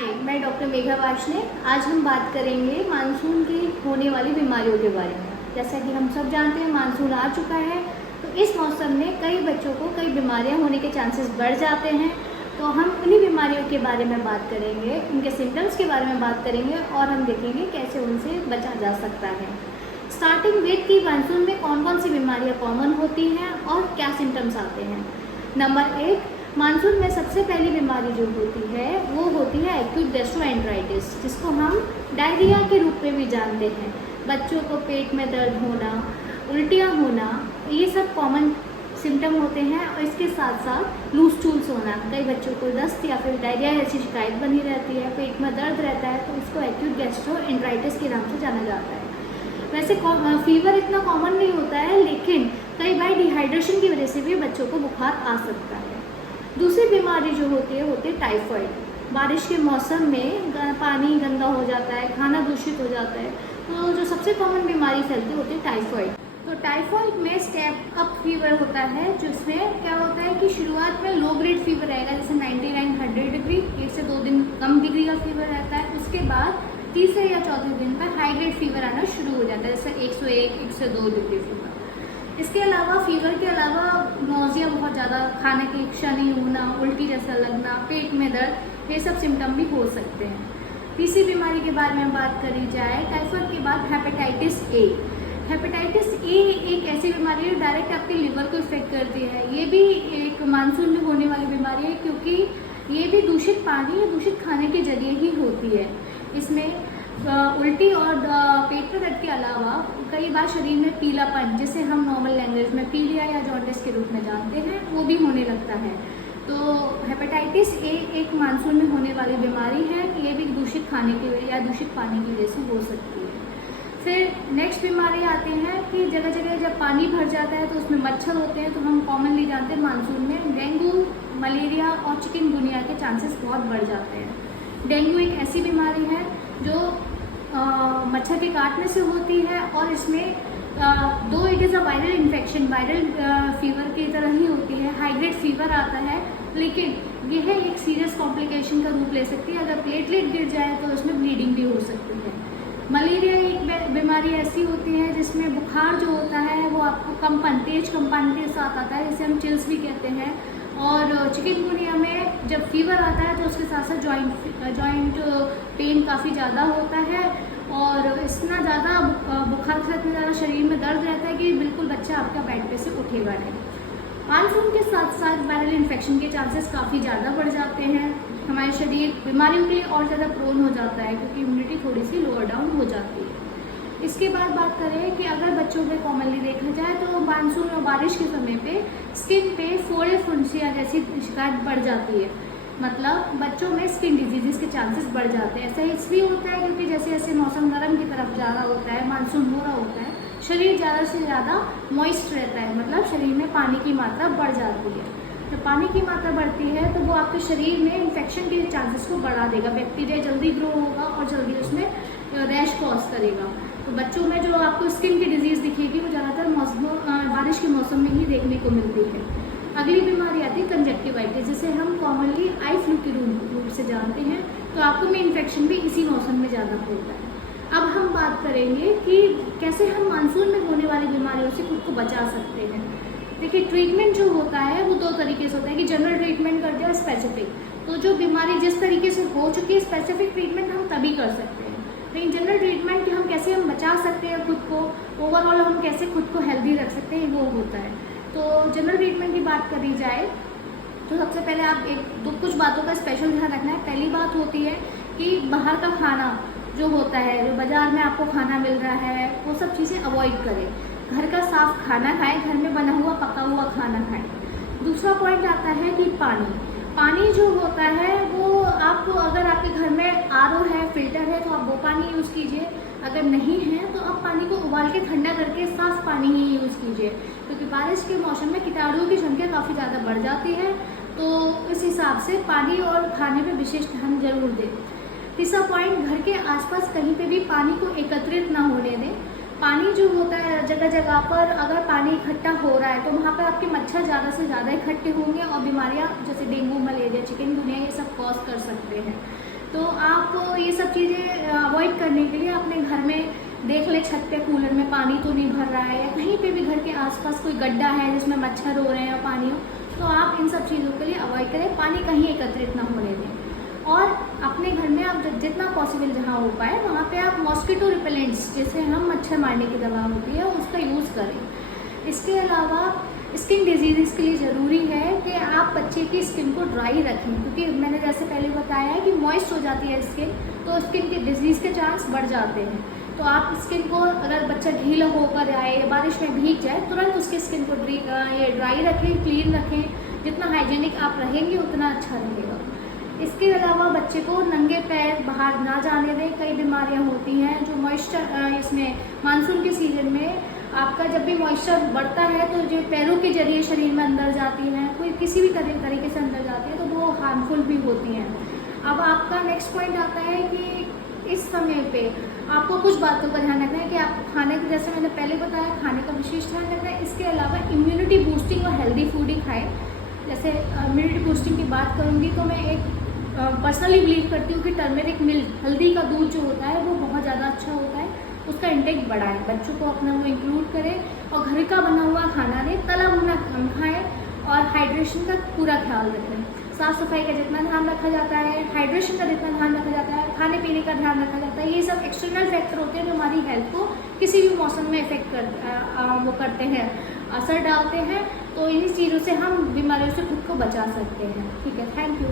हाय, मैं डॉक्टर मेघा वार्ष्णेय। आज हम बात करेंगे मानसून की होने वाली बीमारियों के बारे में। जैसा कि हम सब जानते हैं मानसून आ चुका है, तो इस मौसम में कई बच्चों को कई बीमारियां होने के चांसेस बढ़ जाते हैं। तो हम उन्हीं बीमारियों के बारे में बात करेंगे, उनके सिम्टम्स के बारे में बात करेंगे और हम देखेंगे कैसे उनसे बचा जा सकता है। स्टार्टिंग विद कि मानसून में कौन कौन सी बीमारियाँ कॉमन होती हैं और क्या सिम्टम्स आते हैं। नंबर 1, मानसून में सबसे पहली बीमारी जो होती है वो होती है एक्यूट गैस्ट्रोएंटेराइटिस, जिसको हम डायरिया के रूप में भी जानते हैं। बच्चों को पेट में दर्द होना, उल्टियाँ होना, ये सब कॉमन सिम्टम होते हैं। और इसके साथ साथ लूज स्टूल्स होना, कई बच्चों को दस्त या फिर डायरिया जैसी शिकायत बनी रहती है, पेट में दर्द रहता है, तो इसको एक्यूट गैस्ट्रोएंटेराइटिस के नाम से जाना जाता है। वैसे फीवर इतना कॉमन नहीं होता है, लेकिन कई बार डिहाइड्रेशन की वजह से भी बच्चों को बुखार आ सकता है। दूसरी बीमारी जो होती है टाइफाइड। बारिश के मौसम में पानी गंदा हो जाता है, खाना दूषित हो जाता है, तो जो सबसे कॉमन बीमारी फैलती होती है टाइफाइड। तो टाइफाइड में स्टेप अप फीवर होता है, जिसमें क्या होता है कि शुरुआत में लो ग्रेड फीवर रहेगा, जैसे 99-100 डिग्री, 1 से 2 दिन कम डिग्री का फीवर रहता है। उसके बाद तीसरे या चौथे दिन पर हाई ग्रेड फीवर आना शुरू हो जाता है, जैसे 101, 102 डिग्री फीवर। इसके अलावा फीवर के अलावा नोजिया बहुत ज़्यादा, खाने की इच्छा नहीं होना, उल्टी जैसा लगना, पेट में दर्द, ये सब सिम्टम भी हो सकते हैं। तीसरी बीमारी के बारे में बात करी जाए, टाइफाइड के बाद हेपेटाइटिस ए। हेपेटाइटिस ए एक ऐसी बीमारी है डायरेक्ट आपके लिवर को इफेक्ट करती है। ये भी एक मानसून में होने वाली बीमारी है, क्योंकि ये भी दूषित पानी या दूषित खाने के जरिए ही होती है। इसमें उल्टी और पेट में दर्द के अलावा कई बार शरीर में पीलापन, जिसे हम नॉर्मल लैंग्वेज में पीलिया या जॉन्डिस के रूप में जानते हैं, वो भी होने लगता है। तो हेपेटाइटिस ए एक मानसून में होने वाली बीमारी है। ये भी दूषित खाने की वजह या दूषित पानी की वजह से हो सकती है। फिर नेक्स्ट बीमारी आती है कि जगह जगह जब पानी भर जाता है तो उसमें मच्छर होते हैं, तो हम कॉमनली जानते हैं मानसून में डेंगू, मलेरिया और चिकनगुनिया के चांसेस बहुत बढ़ जाते हैं। डेंगू एक ऐसी बीमारी है जो मच्छर के काटने से होती है, और इसमें दो it is a viral infection, viral fever की तरह ही होती है। हाई ग्रेड फीवर आता है, लेकिन यह एक सीरियस कॉम्प्लिकेशन का रूप ले सकती है। अगर प्लेटलेट गिर जाए तो उसमें ब्लीडिंग भी हो सकती है। मलेरिया एक बीमारी ऐसी होती है जिसमें बुखार जो होता है वो आपको तेज कंपन के साथ आता है, जिसे हम चिल्स भी कहते हैं। और चिकनगुनिया में जब फीवर आता है तो उसके साथ साथ जॉइंट पेन काफ़ी ज़्यादा होता है, और इतना ज़्यादा बुखार के साथ में ज़्यादा शरीर में दर्द रहता है कि बिल्कुल बच्चा आपका बेड पे से उठेगा नहीं। मानसून के साथ साथ वायरल इन्फेक्शन के चांसेस काफ़ी ज़्यादा बढ़ जाते हैं। हमारे शरीर बीमारियों के लिए और ज़्यादा प्रोन हो जाता है, क्योंकि इम्यूनिटी थोड़ी सी लोअर डाउन हो जाती है। इसके बाद बात करें कि अगर बच्चों में कॉमनली देखा जाए तो मानसून और बारिश के समय पे स्किन पे फोड़े फुंसियाँ जैसी शिकायत बढ़ जाती है। मतलब बच्चों में स्किन डिजीज़ के चांसेस बढ़ जाते हैं। ऐसा इसलिए होता है क्योंकि जैसे जैसे मौसम गर्म की तरफ जा रहा होता है, मानसून हो रहा होता है, शरीर ज़्यादा से ज़्यादा मॉइस्ट रहता है, मतलब शरीर में पानी की मात्रा बढ़ जाती है। जब पानी की मात्रा बढ़ती है तो वो आपके शरीर में इन्फेक्शन के चांसेस को बढ़ा देगा, बैक्टीरिया जल्दी ग्रो होगा और जल्दी उसमें रैश कॉज करेगा। तो बच्चों में जो आपको स्किन की डिजीज़ दिखेगी वो ज़्यादातर बारिश के मौसम में ही देखने को मिलती है। अगली बीमारी आती है कंजक्टिवाइटिस, जिसे हम कॉमनली आई फ्लू के रूप से जानते हैं। तो आपको में इन्फेक्शन भी इसी मौसम में ज़्यादा होता है। अब हम बात करेंगे कि कैसे हम मानसून में होने वाली बीमारियों से खुद को बचा सकते हैं। देखिए, ट्रीटमेंट जो होता है वो 2 तरीके से होता है कि जनरल ट्रीटमेंट करते हैं और स्पेसिफिक। तो जो बीमारी जिस तरीके से हो चुकी है, स्पेसिफिक ट्रीटमेंट हम तभी कर सकते हैं। लेकिन जनरल ट्रीटमेंट हम कैसे हम बचा सकते हैं खुद को, ओवरऑल हम कैसे खुद को हेल्दी रख सकते हैं, वो होता है। तो जनरल ट्रीटमेंट की बात करी जाए तो सबसे पहले आप कुछ बातों का स्पेशल ध्यान रखना है। पहली बात होती है कि बाहर का खाना जो होता है, जो बाज़ार में आपको खाना मिल रहा है, वो सब चीज़ें अवॉइड करें। घर का साफ खाना खाएं, घर में बना हुआ पका हुआ खाना खाएं। दूसरा पॉइंट आता है कि पानी जो होता है वो आपको, अगर आपके घर में आरओ है, फिल्टर है, तो आप वो पानी यूज़ कीजिए। अगर नहीं है तो आप पानी को उबाल के ठंडा करके साफ़ पानी ही यूज़ कीजिए, क्योंकि बारिश के मौसम में कीटाणुओं की संख्या काफ़ी ज़्यादा बढ़ जाती है। तो इस हिसाब से पानी और खाने में विशेष ध्यान जरूर दें। तीसरा पॉइंट, घर के आसपास कहीं पे भी पानी को एकत्रित ना होने दें। पानी जो होता है जगह जगह पर अगर पानी इकट्ठा हो रहा है तो वहाँ पर आपके मच्छर ज़्यादा से ज़्यादा इकट्ठे होंगे और बीमारियाँ जैसे डेंगू, मलेरिया, चिकनगुनिया ये सब कॉज कर सकते हैं। तो आप ये सब चीज़ें अवॉइड करने के लिए अपने घर में देख ले, छत पे कूलर में पानी तो नहीं भर रहा है, या कहीं पे भी घर के आसपास कोई गड्ढा है जिसमें मच्छर हो रहे हैं या पानी हो, तो आप इन सब चीज़ों के लिए अवॉइड करें, पानी कहीं एकत्रित ना होने दें। और अपने घर में आप जितना पॉसिबल जहाँ हो पाए वहाँ पे आप मॉस्किटो रिपेलेंट्स, जैसे हम मच्छर मारने की दवा होती है, उसका यूज़ करें। इसके अलावा स्किन डिजीज़ के लिए ज़रूरी है कि आप बच्चे की स्किन को ड्राई रखें, क्योंकि मैंने जैसे पहले बताया है कि मॉइस्ट हो जाती है स्किन, तो स्किन के डिजीज़ के चांस बढ़ जाते हैं। तो आप स्किन को, अगर बच्चा ढीला होकर आए या बारिश में भीग जाए, तुरंत उसकी स्किन को ड्राई रखें, क्लीन रखें। जितना हाइजीनिक आप रहेंगे उतना अच्छा रहेगा। इसके अलावा बच्चे को नंगे पैर बाहर ना जाने दें। कई बीमारियां होती हैं जो मॉइस्चर, इसमें मानसून के सीजन में आपका जब भी मॉइस्चर बढ़ता है तो जो पैरों के जरिए शरीर में अंदर जाती हैं, कोई किसी भी तरीके से अंदर जाती है, तो वो हार्मफुल भी होती हैं। अब आपका नेक्स्ट पॉइंट आता है कि इस समय पे आपको कुछ बातों का ध्यान रखना है कि आप खाने का, जैसे मैंने पहले बताया, खाने का विशेष ध्यान रखना है। इसके अलावा इम्यूनिटी बूस्टिंग और हेल्दी फूड ही खाएं। जैसे इम्यूनिटी बूस्टिंग की बात करूँगी तो मैं एक पर्सनली बिलीव करती हूँ कि टर्मेरिक मिल्क, हल्दी का दूध जो होता है वो बहुत ज़्यादा अच्छा होता है, उसका इंटेक बढ़ाएं, बच्चों को अपना वो इंक्लूड करें और घर का बना हुआ खाना दें, तला भुना कम खाएं और हाइड्रेशन का पूरा ख्याल रखें। साफ़ सफाई का जितना ध्यान रखा जाता है, हाइड्रेशन का जितना ध्यान रखा जाता है, खाने पीने का ध्यान रखा जाता है, ये सब एक्सटर्नल फैक्टर होते हैं जो हमारी हेल्थ को किसी भी मौसम में इफेक्ट वो करते हैं, असर डालते हैं। तो इन्हीं चीज़ों से हम बीमारियों से खुद को बचा सकते हैं। ठीक है, थैंक यू।